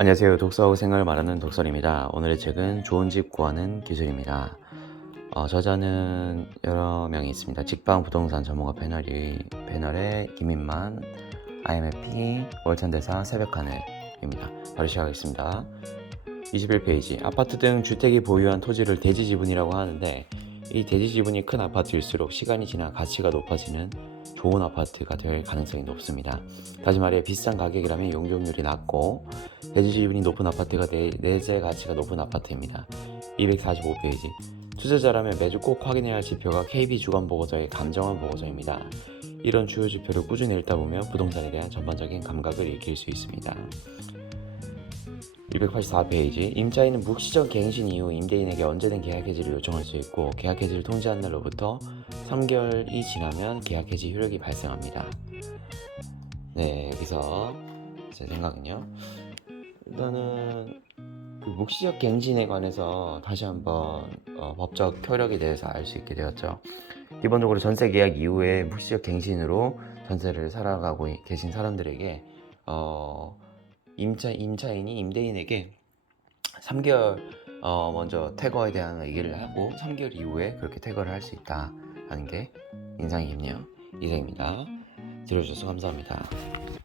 안녕하세요. 독서하고 생각을 말하는 독설입니다. 오늘의 책은 좋은 집 구하는 기술입니다. 어, 저자는 여러 명이 있습니다. 직방 부동산 전문가 패널이 패널의 김인만, IMFP, 월천대사, 새벽하늘입니다. 바로 시작하겠습니다. 21페이지 아파트 등 주택이 보유한 토지를 대지 지분이라고 하는데 이 대지 지분이 큰 아파트일수록 시간이 지나 가치가 높아지는 좋은 아파트가 될 가능성이 높습니다. 다시 말해 비싼 가격이라면 용적률이 낮고 대지 지분이 높은 아파트가 내, 내재 가치가 높은 아파트입니다. 245페이지 투자자라면 매주 꼭 확인해야 할 지표가 KB 주간 보고서의 감정원 보고서입니다. 이런 주요 지표를 꾸준히 읽다 보면 부동산에 대한 전반적인 감각을 익힐 수 있습니다. 284페이지 임차인은 묵시적 갱신 이후 임대인에게 언제든 계약 해지를 요청할 수 있고 계약 해지를 통지한 날로부터 3개월이 지나면 계약 해지 효력이 발생합니다. 네, 여기서 제 생각은요. 일단은 그 묵시적 갱신에 관해서 다시 한번 어, 법적 효력에 대해서 알 수 있게 되었죠. 기본적으로 전세 계약 이후에 묵시적 갱신으로 전세를 살아가고 계신 사람들에게 어, 임차 임차인이 임대인에게 3개월 어, 먼저 퇴거에 대한 얘기를 하고 3개월 이후에 그렇게 퇴거를 할 수 있다라는 게 인상이 깊네요. 이상입니다. 들어주셔서 감사합니다.